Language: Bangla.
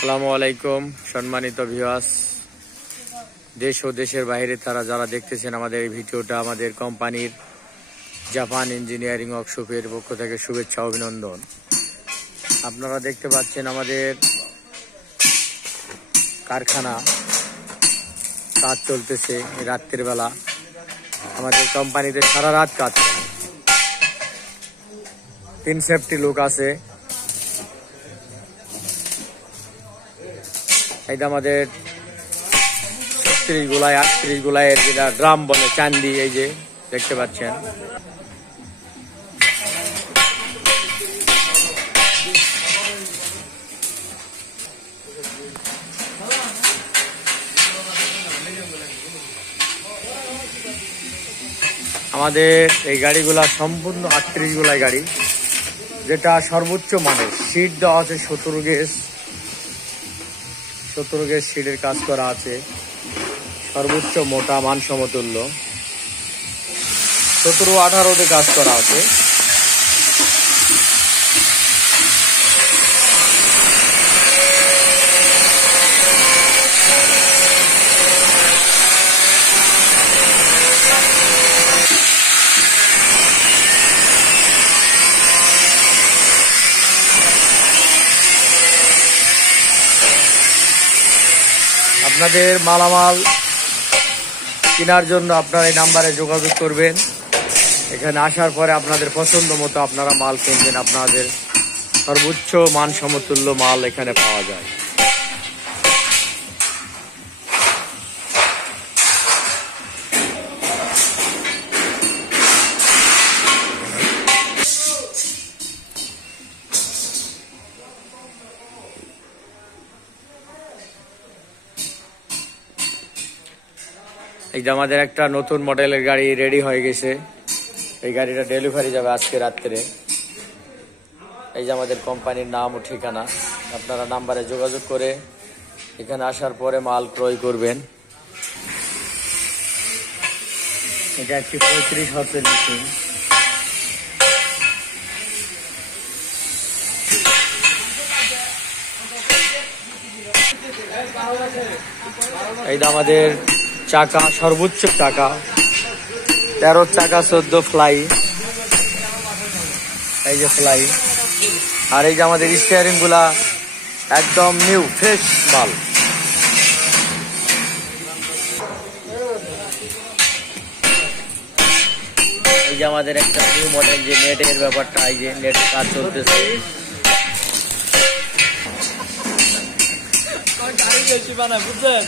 আসসালামু আলাইকুম সম্মানিত ভিউয়ার্স, দেশ ও দেশের বাইরে তারা যারা দেখতেছেন আমাদের এই ভিডিওটা, আমাদের কোম্পানির জাপান ইঞ্জিনিয়ারিং ওয়ার্কশপের পক্ষ থেকে শুভেচ্ছা অভিনন্দন। আপনারা দেখতে পাচ্ছেন আমাদের কারখানা কাজ চলতেছে রাত্রের বেলা। আমাদের কোম্পানিতে সারা রাত কাজ করে, 3 সেফটি লোক আছে। এই আমাদের 36 গোলায় 38 গোলায়ের যেটা ড্রাম বলে চান্দি, এই যে দেখতে পাচ্ছেন। আমাদের এই গাড়িগুলা সম্পূর্ণ 38 গোলায় গাড়ি, যেটা সর্বোচ্চ মানের। সিট দেওয়া আছে 17 গেজ সিটের কাজ করা আছে, সর্বোচ্চ মোটা মান সমতুল্য 17-18তে কাজ করা আছে। আপনাদের মালামাল কেনার জন্য আপনারা এই নাম্বারে যোগাযোগ করবেন। এখানে আসার পরে আপনাদের পছন্দ মতো আপনারা মাল কিনবেন। আপনাদের সর্বোচ্চ মান সমতুল্য মাল এখানে পাওয়া যায়। এই যে আমাদের একটা নতুন মডেলের গাড়ি রেডি হয়ে গেছে। এই গাড়িটা ডেলিভারি যাবে আজকে রাত্রে। এই যে আমাদের কোম্পানির নাম ও ঠিকানা, আপনারা নাম্বারে যোগাযোগ করে এখানে আসার পরে মাল ক্রয় করবেন। এটা একটি 35 হর্সের মেশিন। এই যে আমাদের চাকা, সর্বোচ্চ চাকা 13 চাকা 14 ফ্লাই। এই যে ফ্লাই। আর এই যে আমাদের স্টিয়ারিং গুলা একদম নিউ ফ্রেশ মাল। এই যে আমাদের একটা নিউ মডেল, যে নেটের ব্যাপারটা, এই যে নেটের কাজ চলতেছে। বুঝলেন?